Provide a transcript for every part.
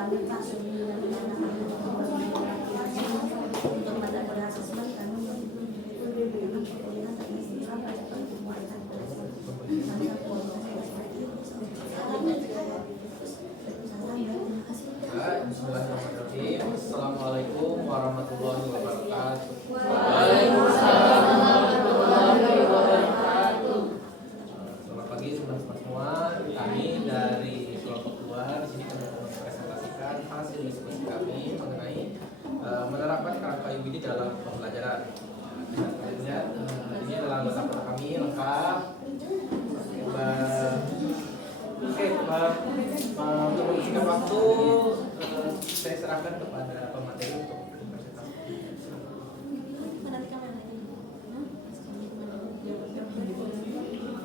kami Pak untuk mata kuliah asesmen kami Assalamualaikum warahmatullahi wabarakatuh. Waalaikumsalam warahmatullahi wabarakatuh. Selamat pagi teman-teman semua. Kami dari kelompok 2 di sini kami mempresentasikan hasil diskusi kami mengenai menerapkan kerangka UBD dalam pembelajaran. Lihat, ini adalah anggota kami lengkap. Oke, untuk mengisikan waktu saya serahkan kepada pemateri untuk presentasi.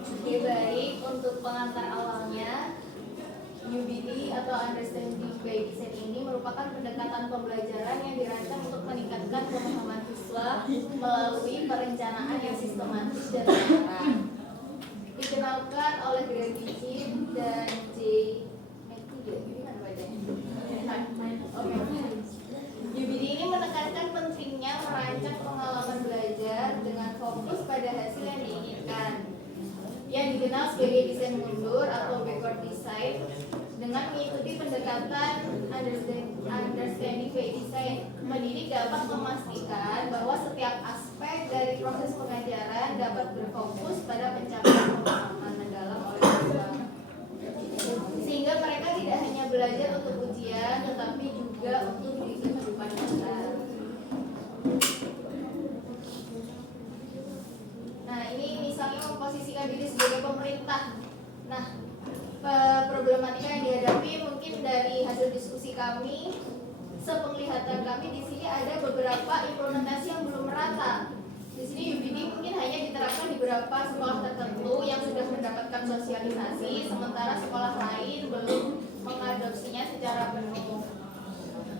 Oke, baik, untuk pengantar awalnya, UBD atau Understanding by Design ini merupakan pendekatan pembelajaran yang dirancang untuk meningkatkan pemahaman siswa melalui perencanaan yang sistematis dan terarah. Dikenalkan oleh Grady Chin dan J. Gimana bacanya? UBD ini menekankan pentingnya merancang pengalaman belajar dengan fokus pada hasil yang diinginkan, yang dikenal sebagai desain mundur atau backward design. Dengan mengikuti pendekatan understanding by design, pendidik dapat memastikan bahwa setiap aspek dari proses pengajaran dapat berfokus pada pencapaian pemahaman mendalam oleh siswa, sehingga mereka tidak hanya belajar untuk ujian tetapi juga untuk di kehidupan nyata. Nah, ini misalnya memposisikan diri sebagai pemerintah. Nah, problematika yang dihadapi mungkin dari hasil diskusi kami, sepenglihatan kami di sini ada beberapa implementasi yang belum merata. Di sini UBD mungkin hanya diterapkan di beberapa sekolah tertentu yang sudah mendapatkan sosialisasi, sementara sekolah lain belum mengadopsinya secara penuh.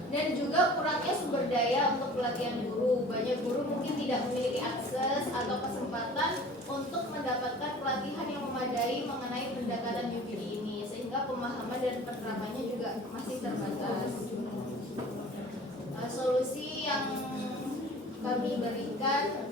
Dan juga kurangnya sumber daya untuk pelatihan guru. Banyak guru mungkin tidak memiliki akses atau kesempatan untuk mendapatkan pelatihan yang memadai mengenai pendekatan UBD ini, sehingga pemahaman dan penerapannya juga masih terbatas. Solusi yang kami berikan,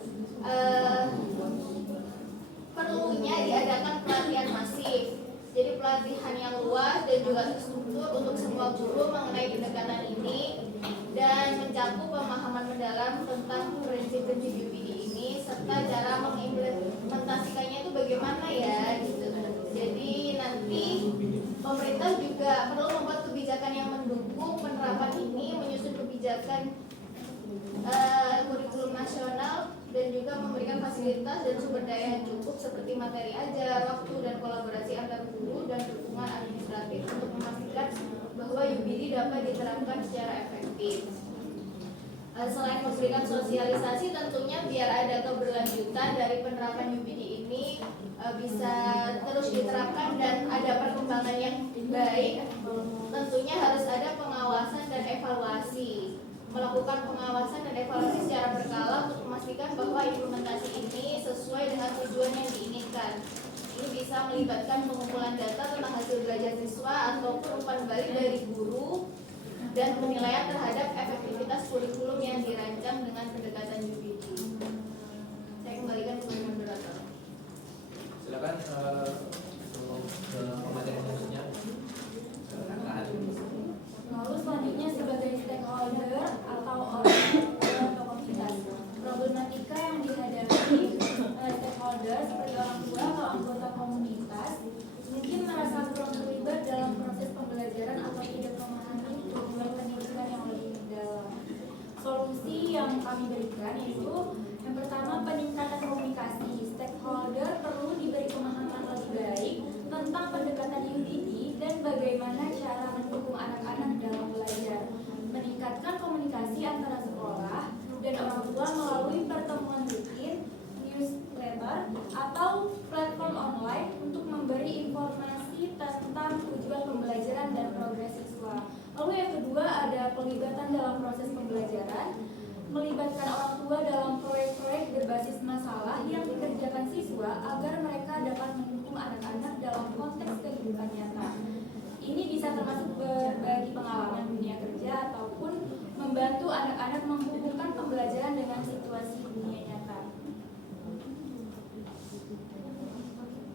perlunya diadakan pelatihan masif. Jadi pelatihan yang luas dan juga terstruktur untuk semua guru mengenai pendekatan ini dan mencakup pemahaman mendalam tentang prinsip-prinsip UBD ini serta cara mengimplementasikannya itu bagaimana ya gitu. Jadi nanti pemerintah juga perlu membuat kebijakan yang mendukung penerapan ini, menyusun kebijakan kurikulum nasional dan juga memberikan fasilitas dan sumber daya yang cukup seperti materi ajar, waktu dan kolaborasi antar guru dan dukungan administratif untuk memastikan bahwa UBD dapat diterapkan secara efektif. Selain memberikan sosialisasi, tentunya biar ada keberlanjutan dari penerapan UBD ini bisa terus diterapkan dan ada perkembangan yang baik, tentunya harus ada pengawasan dan evaluasi. Melakukan pengawasan dan evaluasi secara berkala untuk memastikan bahwa implementasi ini sesuai dengan tujuan yang diinginkan. Ini bisa melibatkan pengumpulan data tentang hasil belajar siswa ataupun umpan balik dari guru dan penilaian terhadap efektivitas kurikulum yang dirancang dengan pendekatan UBD. Saya kembalikan ke moderator. Silakan untuk pemateri selanjutnya. Lalu selanjutnya sebagai stakeholder atau orang atau komunitas, problematika yang dihadapi stakeholder seperti orang tua atau anggota komunitas mungkin merasa kurang terlibat dalam proses pembelajaran atau tidak memahami tujuan pendidikan yang lebih dalam. Solusi yang kami berikan yaitu yang pertama, peningkatan komunikasi. Stakeholder perlu diberi pemahaman lebih baik tentang pendekatan UBD dan bagaimana cara mendukung anak-anak dalam belajar. Meningkatkan komunikasi antara sekolah dan orang tua melalui pertemuan rutin, newsletter, atau platform online untuk memberi informasi tentang tujuan pembelajaran dan progres siswa. Lalu yang kedua ada pelibatan dalam proses pembelajaran. Melibatkan orang tua dalam proyek-proyek berbasis masalah yang dikerjakan siswa agar mereka dapat mendukung anak-anak dalam konteks kehidupan nyata. Ini bisa termasuk berbagi pengalaman membantu anak-anak menghubungkan pembelajaran dengan situasi dunia nyata.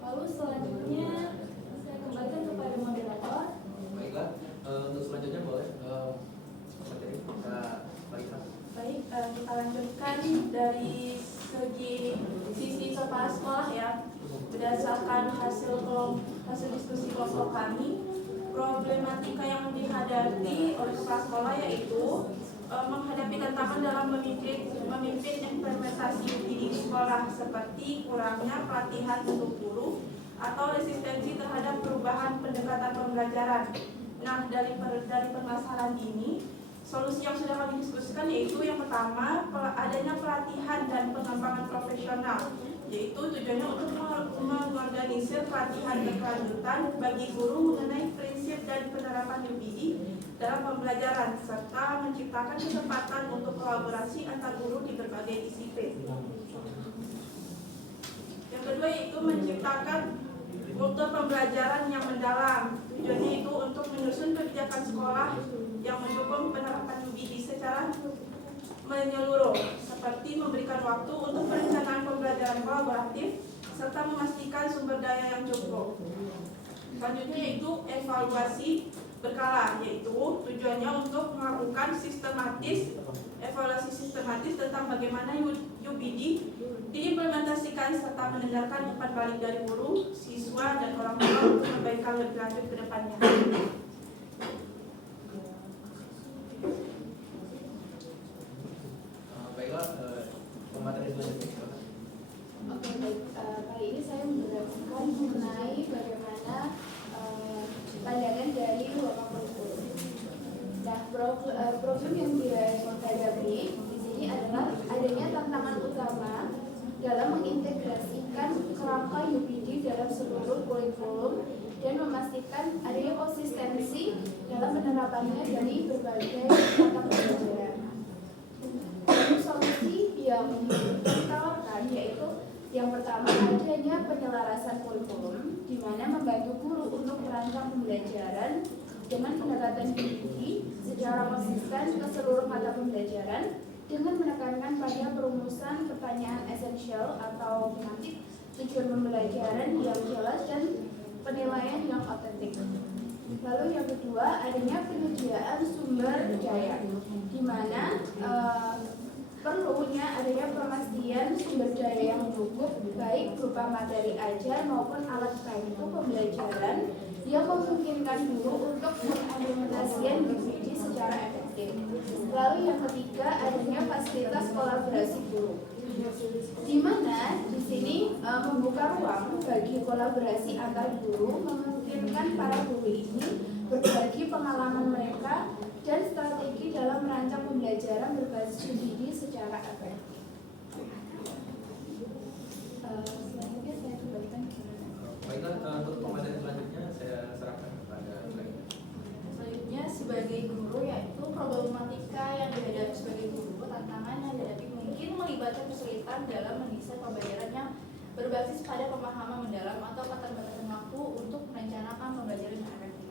Lalu selanjutnya saya kembalikan kepada moderator. Baiklah, untuk selanjutnya boleh materi kita berikan. Baik, kita lanjutkan dari sisi kepala sekolah ya. Berdasarkan hasil diskusi kelompok kami, problematika yang dihadapi oleh kepala sekolah yaitu menghadapi tantangan dalam memimpin implementasi di sekolah seperti kurangnya pelatihan untuk guru atau resistensi terhadap perubahan pendekatan pembelajaran. Nah, dari permasalahan ini, solusi yang sudah kami diskusikan yaitu yang pertama, adanya pelatihan dan pengembangan profesional, yaitu tujuannya untuk mengorganisir pelatihan berkelanjutan bagi guru mengenai prinsip dan penerapan UPD dalam pembelajaran, serta menciptakan kesempatan untuk kolaborasi antar guru di berbagai disiplin. Yang kedua yaitu menciptakan kultur pembelajaran yang mendalam. Tujuannya itu untuk menyusun kebijakan sekolah yang mendukung penerapan UPD secara menyeluruh, seperti memberikan waktu untuk perencanaan pembelajaran kolaboratif serta memastikan sumber daya yang cukup. Selanjutnya yaitu evaluasi berkala, yaitu tujuannya untuk melakukan evaluasi sistematis tentang bagaimana UPD diimplementasikan serta mendengarkan umpan balik dari guru, siswa, dan orang tua untuk perbaikan lebih lanjut ke depannya. Baiklah, pemateri selanjutnya. Oke, baik. Kali ini saya menjelaskan mengenai bagaimana pandangan dari ruang kurikulum. Nah, problem yang dihadapi di sini adalah adanya tantangan utama dalam mengintegrasikan kerangka UPD dalam seluruh kurikulum dan memastikan adanya konsistensi dalam penerapannya dari berbagai mata pelajaran. Solusi yang ditawarkan yaitu yang pertama adanya penyelarasan kurikulum, di mana membantu guru untuk merancang pembelajaran dengan pendekatan UPD secara konsisten ke seluruh mata pembelajaran dengan menekankan pada perumusan pertanyaan esensial atau pemantik, tujuan pembelajaran yang jelas dan penilaian yang otentik. Lalu yang kedua adanya penyediaan sumber daya, di mana perlunya adanya pemastian sumber daya yang cukup baik berupa materi ajar maupun alat bantu pembelajaran yang memungkinkan guru untuk mengimplementasikan UPD secara efektif. Lalu yang ketiga adanya fasilitas kolaborasi guru, di mana di sini membuka ruang bagi kolaborasi antar guru, memungkinkan para guru ini berbagi pengalaman mereka dan strategi dalam merancang pembelajaran berbasis UPD secara efektif. Selanjutnya saya kembalikan ke Baiklah, untuk pemateri selanjutnya saya serahkan kepada Raina. Selanjutnya sebagai guru yaitu problematika yang dihadapi sebagai guru, tantangan yang dihadapi mungkin melibatkan kesulitan dalam mendesain pembelajaran yang berbasis pada pemahaman mendalam atau keterbatasan waktu untuk merencanakan pembelajaran yang efektif.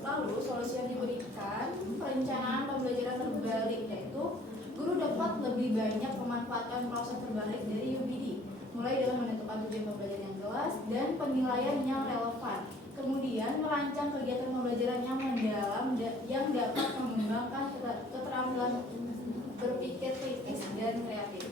Lalu solusi yang diberikan perencanaan pembelajaran terbalik, yaitu guru dapat lebih banyak memanfaatkan proses terbalik dari UPD, mulai dengan menentukan tujuan pembelajaran yang jelas dan penilaian yang relevan. Kemudian merancang kegiatan pembelajaran yang mendalam yang dapat mengembangkan keterampilan berpikir kritis dan kreatif.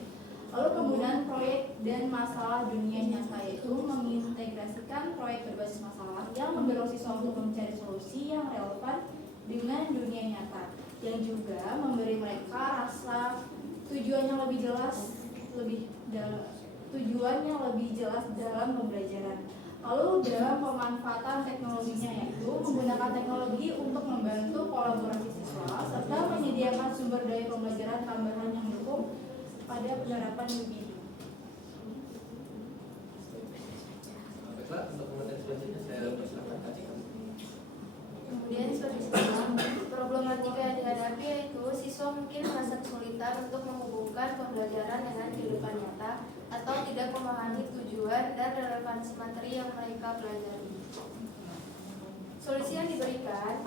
Lalu penggunaan proyek dan masalah dunia nyata, yaitu mengintegrasikan proyek berbasis masalah yang mendorong siswa untuk mencari solusi yang relevan dengan dunia nyata, yang juga memberi mereka rasa tujuan yang lebih jelas dalam pembelajaran. Lalu dalam pemanfaatan teknologinya, yaitu menggunakan teknologi untuk membantu kolaborasi siswa serta menyediakan sumber daya pembelajaran tambahan yang mendukung pada penerapan UPD. Baiklah, untuk pemateri selanjutnya saya persilakan Kak Cika. Kemudian seperti sekarang, problematika yang dihadapi yaitu siswa mungkin merasa kesulitan untuk menghubungkan pembelajaran dengan kehidupan nyata atau tidak memahami tujuan dan relevansi materi yang mereka pelajari. Solusi yang diberikan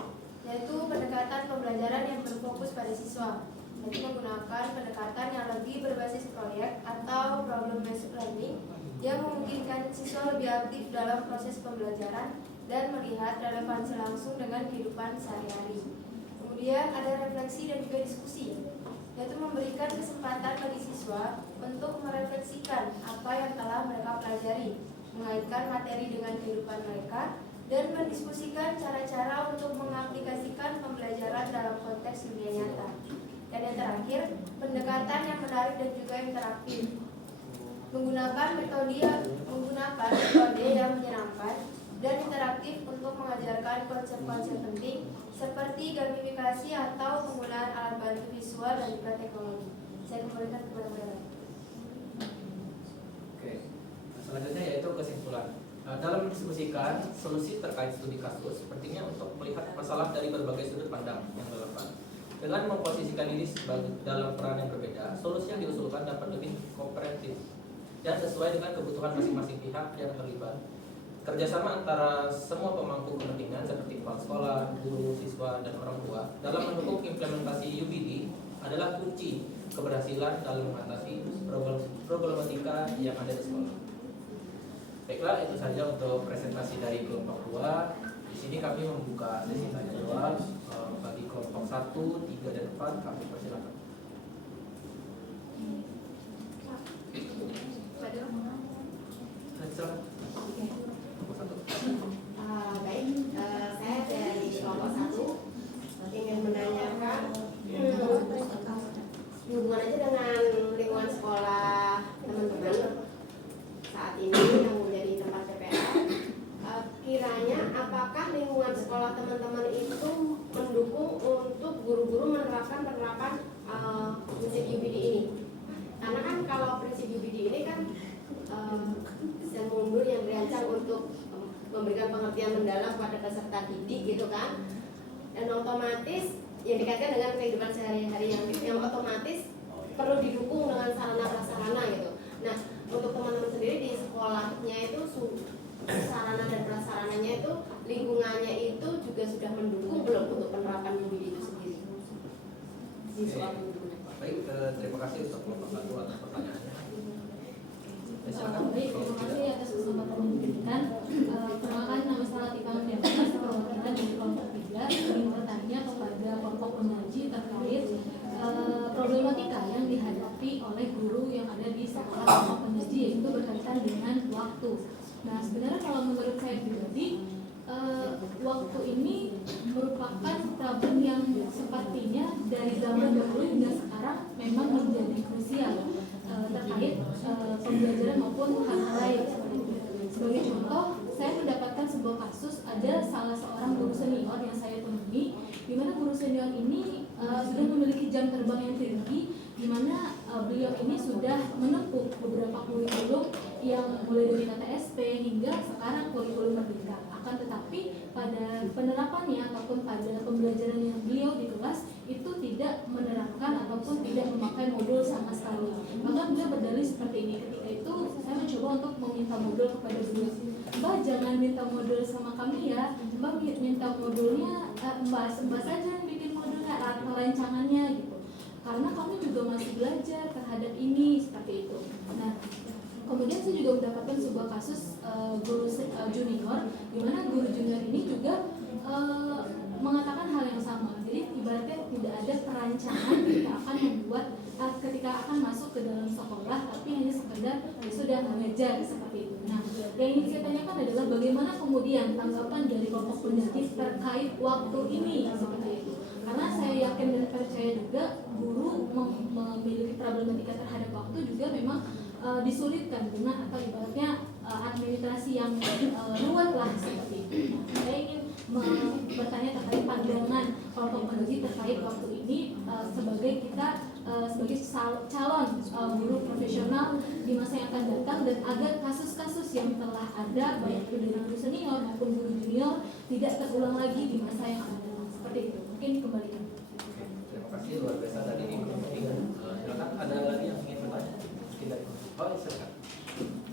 yaitu pendekatan pembelajaran yang berfokus pada siswa, yaitu menggunakan pendekatan yang lebih berbasis proyek atau problem-based learning yang memungkinkan siswa lebih aktif dalam proses pembelajaran dan melihat relevansi langsung dengan kehidupan sehari-hari. Kemudian ada refleksi dan juga diskusi, yaitu memberikan kesempatan bagi siswa untuk merefleksikan apa yang telah mereka pelajari, mengaitkan materi dengan kehidupan mereka, dan mendiskusikan cara-cara untuk mengaplikasikan pembelajaran dalam konteks dunia nyata. Dan yang terakhir, pendekatan yang menarik dan juga interaktif, menggunakan metode yang menyenangkan dan interaktif untuk mengajarkan konsep-konsep penting seperti gamifikasi atau penggunaan alat bantu visual dan juga teknologi. Saya kembalikan kepada Mbak. Oke, selanjutnya yaitu kesimpulan. Dalam mendiskusikan solusi terkait studi kasus, pentingnya untuk melihat masalah dari berbagai sudut pandang yang relevan. Dengan memposisikan diri dalam peran yang berbeda, solusi yang diusulkan dapat lebih kooperatif dan sesuai dengan kebutuhan masing-masing pihak yang terlibat. Kerjasama antara semua pemangku kepentingan seperti kepala sekolah, guru, siswa, dan orang tua dalam mendukung implementasi UBD adalah kunci keberhasilan dalam mengatasi problematika yang ada di sekolah. Baiklah, itu saja untuk presentasi dari kelompok 2. Di sini kami membuka sesi tanya jawab bagi kelompok 1, 3, dan 4. Kami persilakan. Silakan. Baik, saya dari kelompok 1 ingin menanyakan hubungan aja dengan lingkungan sekolah teman-teman saat ini yang menjadi tempat TPA. Kiranya apakah lingkungan sekolah teman-teman itu mendukung untuk guru-guru menerapkan prinsip UBD ini? Karena kan kalau prinsip UBD ini kan desain mundur yang dirancang untuk memberikan pengertian mendalam pada peserta didik gitu kan, dan otomatis yang dikaitkan dengan kehidupan sehari-hari yang otomatis perlu didukung dengan sarana-prasarana gitu. Nah, untuk teman-teman sendiri di sekolahnya itu sarana dan prasarananya itu, lingkungannya itu juga sudah mendukung belum untuk penerapan UBD itu sendiri? Baik, terima kasih untuk kelompok 1 atas pertanyaannya. Baik, terima kasih atas kesempatan yang diberikan. Perkenalkan, nama saya Latifah Mendemas, perwakilan dari kelompok 3. Ingin bertanya kepada kelompok pengaji terkait problematika yang dihadapi oleh guru yang ada di sekolah kelompok pengaji, yaitu berkaitan dengan waktu. Nah, sebenarnya kalau menurut saya pribadi, waktu ini merupakan problem yang sepertinya dari zaman dahulu hingga sekarang memang menjadi krusial terkait pembelajaran maupun hal-hal lain. Sebagai contoh, saya mendapatkan sebuah kasus, ada salah seorang guru senior yang saya temui, di mana guru senior ini sudah memiliki jam terbang yang tinggi, di mana beliau ini sudah menempuh beberapa kurikulum yang mulai dari KTSP hingga sekarang kurikulum merdeka. Akan tetapi pada penerapannya ataupun pada pembelajaran yang beliau di kelas itu tidak menerapkan ataupun tidak memakai modul sama sekali. Maka beliau berdalih seperti ini. Ketika itu saya mencoba untuk meminta modul kepada beliau. Mbak, jangan minta modul sama kami ya. Mbak minta modulnya, Mbak saja yang bikin modulnya atau rancangannya gitu. Karena kami juga masih belajar terhadap ini, seperti itu. Nah, kemudian saya juga mendapatkan sebuah kasus guru junior, di mana guru junior ini juga mengatakan hal yang sama. Jadi ibaratnya tidak ada perancangan ketika akan masuk ke dalam sekolah, tapi hanya sekedar sudah mengejar seperti itu. Nah, yang ingin saya tanyakan adalah bagaimana kemudian tanggapan dari kelompok pendidik terkait waktu ini seperti itu. Karena saya yakin dan percaya juga guru memiliki problematika terhadap waktu juga memang disulitkan dengan atau ibaratnya administrasi yang luas lah seperti itu. Saya ingin bertanya terkait pandangan kelompok pendidik terkait waktu ini sebagai kita sebagai calon guru profesional di masa yang akan datang, dan agar kasus-kasus yang telah ada baik itu dari guru senior maupun guru junior tidak terulang lagi di masa yang akan datang seperti itu. Mungkin dikembalikan. Terima kasih, luar biasa dari kelompok 3. Silakan, ada lagi yang ingin bertanya? Tidak. Oh, silakan.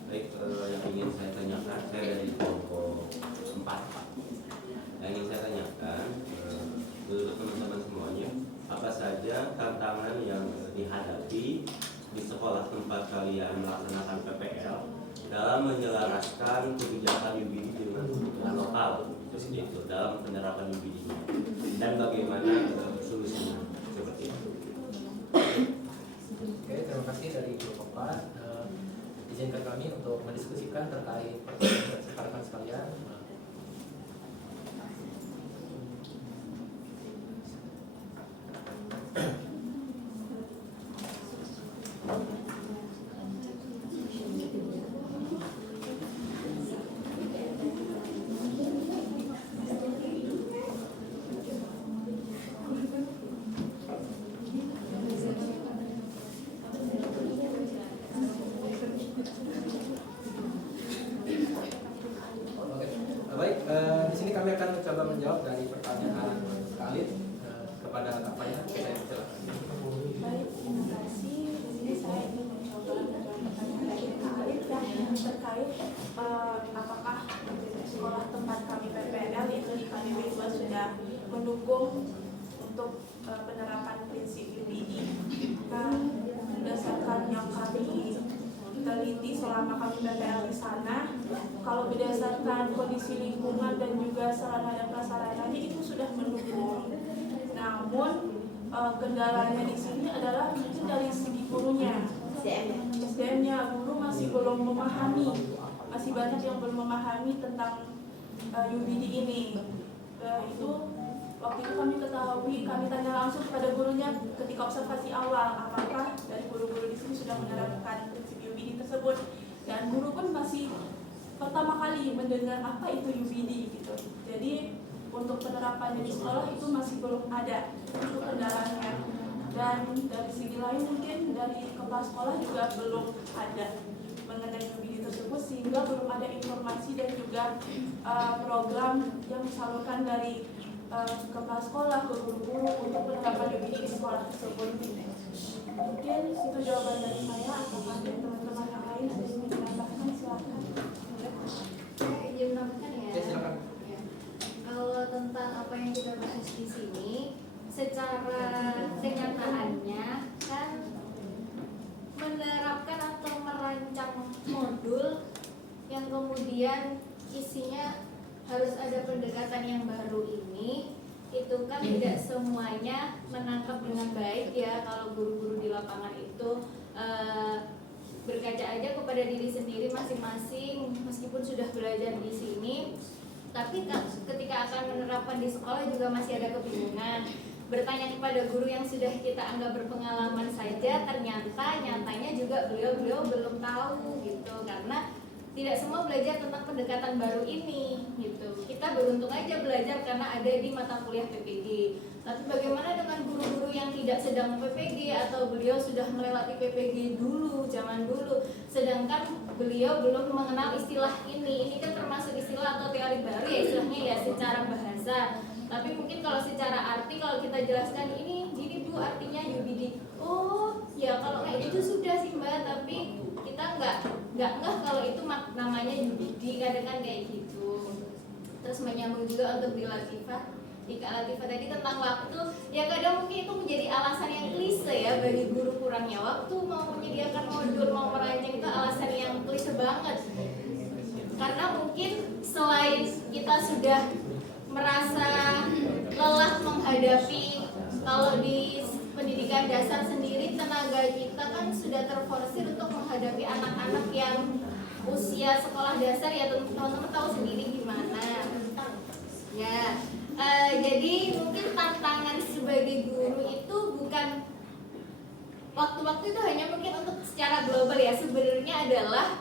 Baik, yang ingin saya tanyakan, saya dari kelompok 4 Pak. Yang ingin saya tanyakan, menyesuaikan kebijakan UBD dengan lokal itu dalam penerapan UBD dan bagaimana solusinya seperti itu. Oke, terima kasih dari Guru Kopas. Izinkan kami untuk mendiskusikan terkait pertanyaan rekan sekalian. Oke, baik. Di sini kami akan mencoba menjawab dari pertanyaan Khalid kepada Kak Faya. Saya silakan. Baik, terima kasih. Di sini saya ingin mencoba menjawab pertanyaan dari Kak Alif terkait apakah sekolah tempat kami PPL itu di KBW juga sudah mendukung untuk penerapan prinsip UBD. Nah, berdasarkan yang kami teliti selama kami PPL di sana, kalau berdasarkan kondisi lingkungan dan juga sarana dan prasarananya itu sudah mendukung. Namun kendalanya di sini adalah mungkin dari segi gurunya, SDM-nya guru masih belum memahami, masih banyak yang belum memahami tentang UBD ini. Itu waktu itu kami ketahui, kami tanya langsung kepada gurunya ketika observasi awal, apakah dari guru-guru di sini sudah menerapkan prinsip UBD tersebut, dan guru pun masih pertama kali mendengar apa itu UBD gitu. Jadi untuk penerapannya di sekolah itu masih belum ada, itu kendalanya. Dan dari segi lain mungkin dari kepala sekolah juga belum ada mengenai UBD tersebut, sehingga belum ada informasi dan juga program yang disalurkan dari kepala sekolah ke guru-guru untuk penerapan UBD di sekolah tersebut. Mungkin itu jawaban dari saya. Apakah dari teman-teman yang lain ada yang ingin menambahkan? Silakan. Saya izin menambahkan ya. Ya, silakan. Kalau tentang apa yang kita bahas di sini, secara kenyataannya kan menerapkan atau merancang modul yang kemudian isinya harus ada pendekatan yang baru ini, itu kan tidak semuanya menangkap dengan baik ya. Kalau guru-guru di lapangan itu berkaca aja kepada diri sendiri masing-masing, meskipun sudah belajar di sini, tapi ketika akan menerapkan di sekolah juga masih ada kebingungan. Bertanya kepada guru yang sudah kita anggap berpengalaman saja, ternyata nyatanya juga beliau belum tahu gitu, karena tidak semua belajar tentang pendekatan baru ini gitu. Kita beruntung aja belajar karena ada di mata kuliah PPG. Tapi bagaimana dengan guru-guru yang tidak sedang PPG atau beliau sudah melewati PPG dulu, zaman dulu, sedangkan beliau belum mengenal istilah ini. Ini kan termasuk istilah atau teori baru ya istilahnya ya secara bahasa. Tapi mungkin kalau secara arti, kalau kita jelaskan ini gini Bu artinya UBD. Oh ya kalau kayak itu sudah sih Mbak, tapi kita nggak kalau itu namanya UBD, kadang kan kayak gitu. Terus menyambung juga untuk di Ika Latifah tadi tentang waktu, ya kadang mungkin itu menjadi alasan yang klise ya bagi guru kurangnya waktu mau menyediakan modul, mau merancang, itu alasan yang klise banget. Karena mungkin selain kita sudah merasa lelah menghadapi, kalau di pendidikan dasar sendiri tenaga kita kan sudah terforsir untuk menghadapi anak-anak yang usia sekolah dasar ya, teman-teman tahu sendiri gimana ya. Jadi mungkin tantangan sebagai guru itu bukan waktu-waktu itu hanya mungkin untuk secara global ya, sebenarnya adalah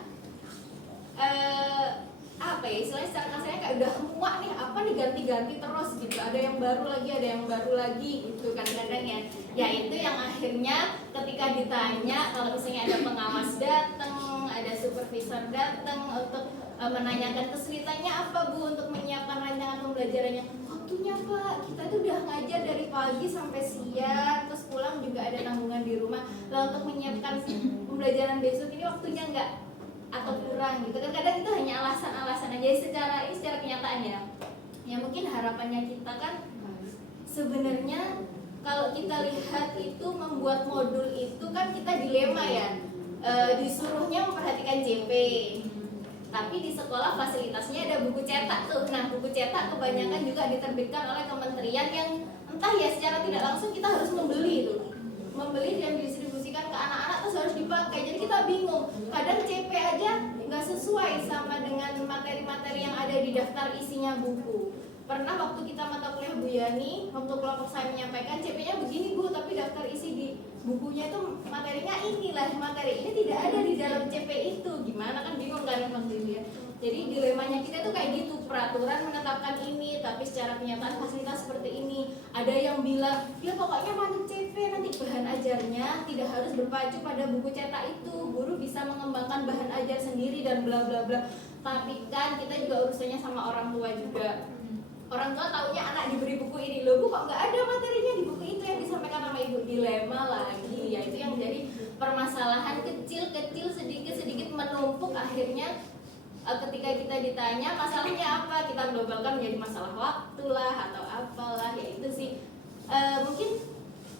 apa ya istilahnya secara kasarnya kayak udah muak nih, apa nih ganti-ganti terus gitu, ada yang baru lagi gitu kadang-kadang ya. Ya itu yang akhirnya ketika ditanya, kalau misalnya ada pengawas datang, ada supervisor datang untuk menanyakan kesulitannya apa Bu untuk menyiapkan rancangan pembelajarannya, waktunya Pak, kita tuh udah ngajar dari pagi sampai siang, terus pulang juga ada tanggungan di rumah, lah untuk menyiapkan pembelajaran besok ini waktunya enggak atau kurang gitu kan. Kadang itu hanya alasan-alasan aja. Secara kenyataan ya mungkin harapannya kita kan sebenarnya kalau kita lihat itu membuat modul itu kan kita dilema ya, disuruhnya memperhatikan JP, Tapi di sekolah fasilitasnya ada buku cetak tuh. Nah, buku cetak kebanyakan juga diterbitkan oleh kementerian yang entah ya secara tidak langsung kita harus membeli itu. Membeli dan didistribusikan ke anak-anak terus harus dipakai. Jadi kita bingung. Kadang CP aja nggak sesuai sama dengan materi-materi yang ada di daftar isinya buku. Pernah waktu kita mata kuliah Bu Yani, waktu kelompok saya menyampaikan CP-nya begini Bu, tapi daftar isi di bukunya itu materinya inilah, materi ini tidak ada di dalam CP itu. Gimana kan bingung kan waktu itu ya. Jadi dilemanya kita tuh kayak gitu, peraturan menetapkan ini, tapi secara kenyataan fasilitas seperti ini. Ada yang bilang, ya pokoknya masuk CP nanti bahan ajarnya tidak harus berpacu pada buku cetak itu, guru bisa mengembangkan bahan ajar sendiri dan bla bla bla. Tapi kan kita juga urusannya sama orang tua juga. Orang tua taunya anak diberi buku ini, loh Bu kok nggak ada materinya di buku itu yang disampaikan sama ibu. Dilema lagi, ya itu yang menjadi permasalahan kecil-kecil sedikit-sedikit menumpuk. Akhirnya ketika kita ditanya masalahnya apa, kita globalkan menjadi masalah waktu lah atau apalah, ya itu sih. Mungkin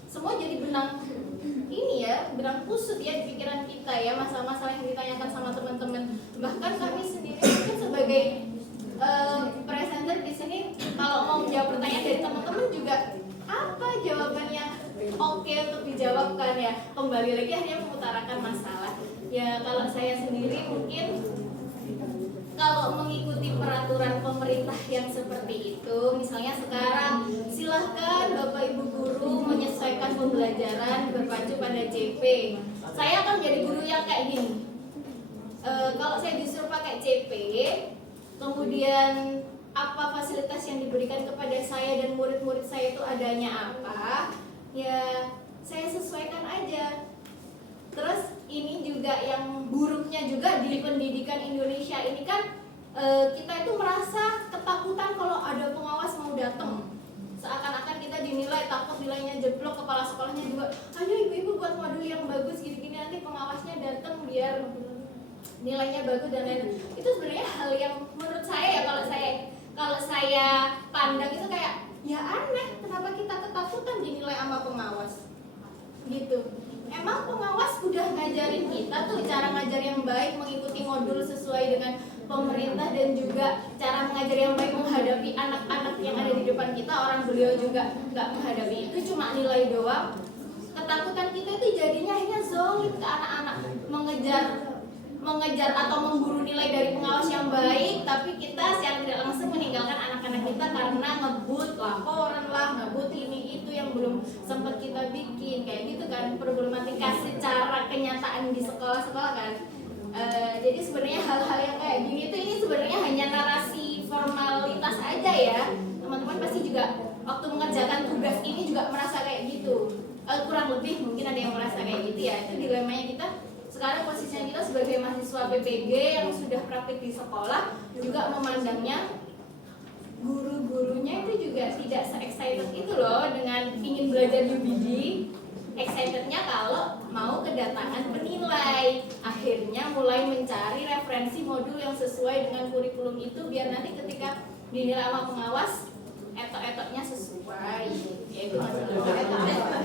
semua jadi benang ini ya, benang kusut ya di pikiran kita ya, masalah-masalah yang ditanyakan sama teman-teman. Bahkan kami sendiri mungkin sebagai presenter di sini kalau mau menjawab pertanyaan dari teman-teman juga apa jawabannya oke untuk dijawabkan ya, kembali lagi hanya mengutarakan masalah ya. Kalau saya sendiri mungkin kalau mengikuti peraturan pemerintah yang seperti itu, misalnya sekarang silahkan Bapak Ibu guru menyesuaikan pembelajaran berpacu pada CP. Saya akan jadi guru yang kayak gini. Kalau saya disuruh pakai CP, kemudian apa fasilitas yang diberikan kepada saya dan murid-murid saya itu adanya apa, ya saya sesuaikan aja. Terus ini juga yang buruknya juga di pendidikan Indonesia ini kan kita itu merasa ketakutan kalau ada pengawas mau datang. Seakan-akan kita dinilai takut nilainya jeblok, kepala sekolahnya juga, ayo ibu-ibu buat modul yang bagus gini-gini, nanti pengawasnya datang biar nilainya bagus dan lain-lain. Itu sebenarnya hal yang menurut saya ya, kalau saya pandang itu kayak ya aneh, kenapa kita ketakutan dinilai sama pengawas gitu. Emang pengawas udah ngajarin kita tuh cara ngajar yang baik, mengikuti modul sesuai dengan pemerintah, dan juga cara mengajar yang baik menghadapi anak-anak yang ada di depan kita. Orang beliau juga nggak menghadapi itu, cuma nilai doang. Ketakutan kita itu jadinya akhirnya zolim ke anak-anak, mengejar atau memburu nilai dari pengawas yang baik, tapi kita secara tidak langsung meninggalkan anak-anak kita karena ngebut laporan lah, ngebut ini itu yang belum sempat kita bikin, kayak gitu kan problematika secara kenyataan di sekolah-sekolah kan. Jadi sebenarnya hal-hal yang kayak gini itu ini sebenarnya hanya narasi formalitas aja ya. Teman-teman pasti juga waktu mengerjakan tugas ini juga merasa kayak gitu. Kurang lebih mungkin ada yang merasa kayak gitu ya. Itu dilemanya kita. Sekarang posisinya kita sebagai mahasiswa PPG yang sudah praktik di sekolah juga memandangnya guru-gurunya itu juga tidak se-excited itu loh dengan ingin belajar UBD. Excitednya kalau mau kedatangan penilai. Akhirnya mulai mencari referensi modul yang sesuai dengan kurikulum itu biar nanti ketika dinilai sama pengawas etok-etoknya sesuai. Ya itu masalah.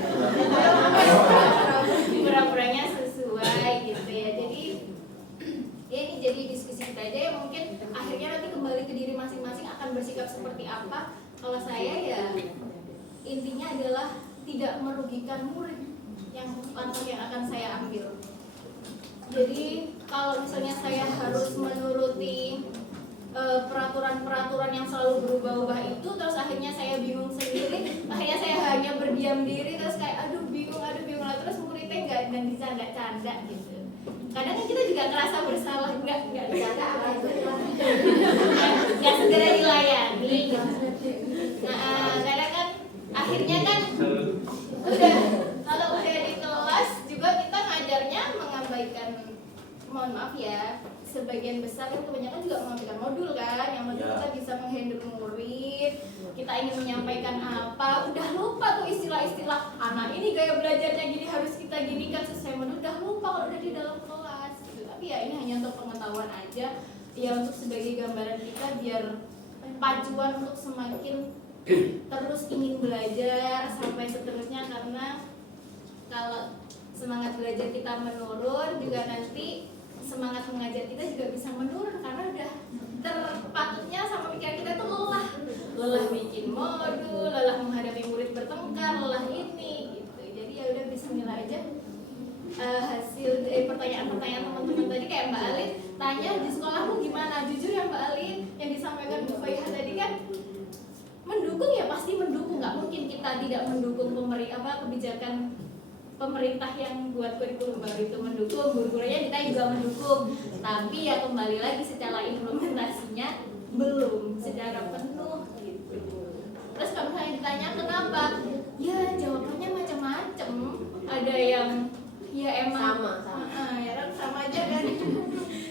Pura-puranya sesuai gitu ya. Jadi ya ini jadi diskusi kita aja ya, mungkin akhirnya nanti kembali ke diri masing-masing akan bersikap seperti apa. Kalau saya ya intinya adalah tidak merugikan murid yang langkah yang akan saya ambil. Jadi kalau misalnya saya harus menuruti peraturan-peraturan yang selalu berubah-ubah itu, terus akhirnya saya bingung sendiri, akhirnya saya hanya berdiam diri, terus kayak aduh bingung lah, terus muridnya nggak dan dicanda-canda gitu. Kadang kita juga ngerasa bersalah, nggak dicanda apa nggak segera dilayani gitu. Nah kadang kan akhirnya kan udah kalau udah di kelas juga kita ngajarnya mengabaikan, mohon maaf ya, sebagian besar kan kebanyakan juga mengabaikan modul kan, yang penting kita bisa menghandle murid, kita ingin menyampaikan apa, udah lupa tuh istilah-istilah anak ini gaya belajarnya gini harus kita gini kan sesuai modul, udah lupa kalau udah di dalam kelas gitu. Tapi ya ini hanya untuk pengetahuan aja ya, untuk sebagai gambaran kita biar pacuan untuk semakin terus ingin belajar sampai seterusnya, karena kalau semangat belajar kita menurun juga nanti semangat mengajar kita juga bisa menurun karena udah terpatutnya sama pikiran kita tuh lelah bikin modul, lelah menghadapi murid bertengkar, lelah ini gitu. Jadi ya udah bismillah aja. Hasil pertanyaan-pertanyaan teman-teman tadi kayak Mbak Alin tanya di sekolahmu gimana, jujur ya Mbak Alin yang disampaikan Bu Faiha tadi kan mendukung ya pasti mendukung, nggak mungkin kita tidak mendukung kebijakan pemerintah yang buat kurikulum baru itu mendukung, guru-gurunya kita juga mendukung, tapi ya kembali lagi secara implementasinya belum secara penuh gitu. Terus kalau misalnya ditanya kenapa, ya jawabannya macam-macam, ada yang ya emang ya kan sama aja kan.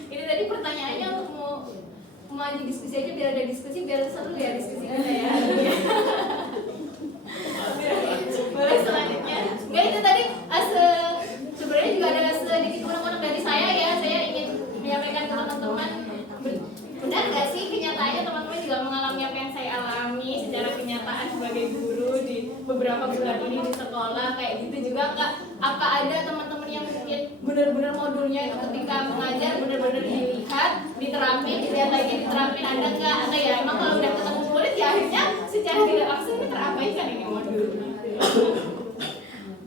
Ini tadi pertanyaannya untuk mau aja diskusi aja biar ada diskusi, biar seru ya diskusi kita ya. Boleh selanjutnya. Enggak, itu tadi sebenarnya juga ada sedikit unek-unek dari saya ya. Saya ingin menyampaikan ke teman-teman, benar nggak sih kenyataannya teman-teman juga mengalami apa yang saya alami secara kenyataan sebagai guru di beberapa bulan ini di sekolah kayak gitu juga nggak? Apa ada teman-teman yang mungkin benar-benar modulnya itu ketika mengajar benar-benar dilihat, diterapin, dilihat lagi diterapin, ada nggak? Atau ya emang kalau udah ketemu murid ya akhirnya secara tidak langsung ini terabaikan ini modul.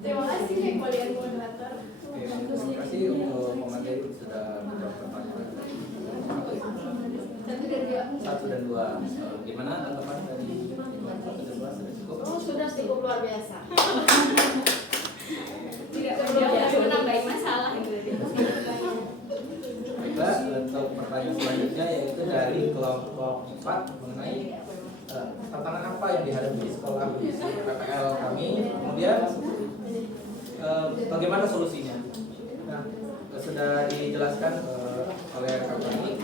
Terima kasih kalian moderator. Oke, terima kasih untuk pemateri sudah menjawab pertanyaan. Satu dan dua. Gimana tanggapan dari satu dan dua sudah cukup? Sudah cukup luar biasa. Tidak menjawab menambahin masalah itu. Baiklah, untuk pertanyaan selanjutnya yaitu dari kelompok 4 mengenai tantangan apa yang dihadapi di sekolah di PPL kami, kemudian bagaimana solusinya. Nah, sudah dijelaskan oleh kami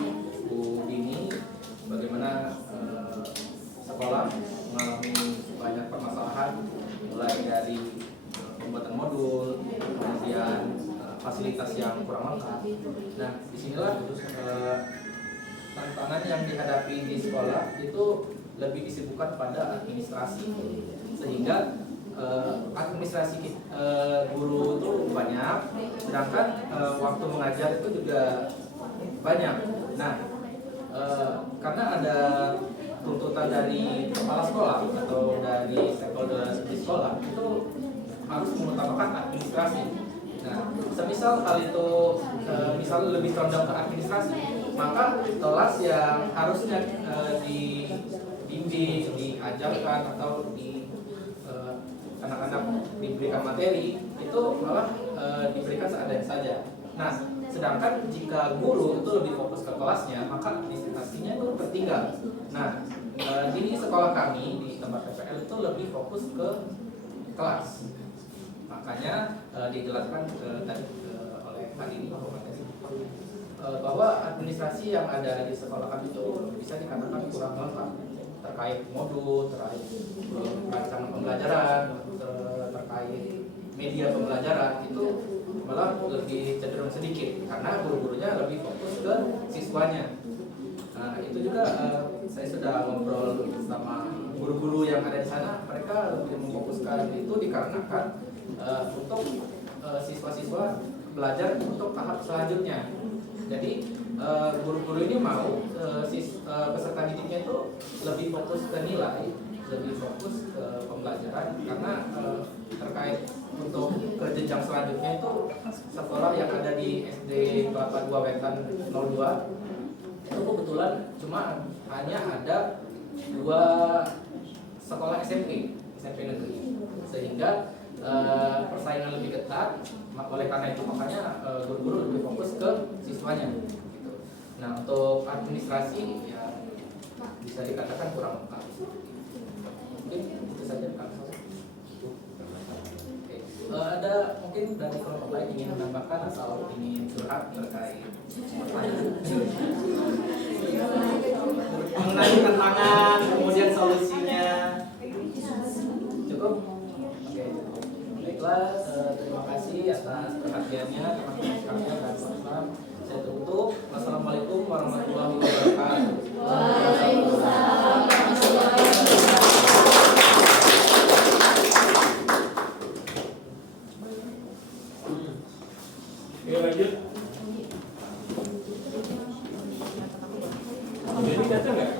Bu Dini bagaimana sekolah mengalami banyak permasalahan mulai dari pembuatan modul, kemudian fasilitas yang kurang lengkap. Nah, disinilah tantangan yang dihadapi di sekolah itu lebih disibukkan pada administrasi, sehingga administrasi guru itu banyak, sedangkan waktu mengajar itu juga banyak. Nah, karena ada tuntutan dari kepala sekolah atau dari stakeholder di sekolah itu harus mengutamakan administrasi. Nah, semisal hal itu misalnya lebih condong ke administrasi, maka kelas yang harusnya dibimbing, diajarkan atau di anak-anak diberikan materi itu malah diberikan seadanya saja. Nah, sedangkan jika guru itu lebih fokus ke kelasnya, maka administrasinya itu tertinggal. Nah, di sekolah kami di tempat PPL itu lebih fokus ke kelas. Makanya dijelaskan tadi oleh Pak Dini bahwa administrasi yang ada di sekolah kami itu bisa dikatakan kurang lengkap terkait modul, terkait rancangan pembelajaran, terkait media pembelajaran itu malah lebih cenderung sedikit karena guru-gurunya lebih fokus ke siswanya. Nah, itu juga saya sudah ngobrol sama guru-guru yang ada di sana, mereka lebih memfokuskan itu dikarenakan untuk siswa-siswa belajar untuk tahap selanjutnya. Jadi guru-guru ini mau peserta didiknya itu lebih fokus ke nilai, lebih fokus ke pembelajaran karena terkait untuk ke jenjang selanjutnya itu sekolah yang ada di SD Kelapa 2 Wetan 02 itu kebetulan cuma hanya ada 2 sekolah SMP negeri, sehingga persaingan lebih ketat. Oleh karena itu makanya guru-guru lebih fokus ke siswanya gitu. Nah, untuk administrasi ya bisa dikatakan kurang lengkap. Mungkin itu saja Kak. Oke. Ada mungkin dari kelompok lain ingin menambahkan atau ingin curhat terkait mengenai tantangan kemudian solusinya. Cukup? Oke. Baiklah, terima kasih atas perhatiannya teman-teman sekalian dan salam. Saya tutup. Wassalamualaikum warahmatullahi wabarakatuh. Waalaikumsalam warahmatullahi wabarakatuh. Oke, lanjut. Jadi datang nggak?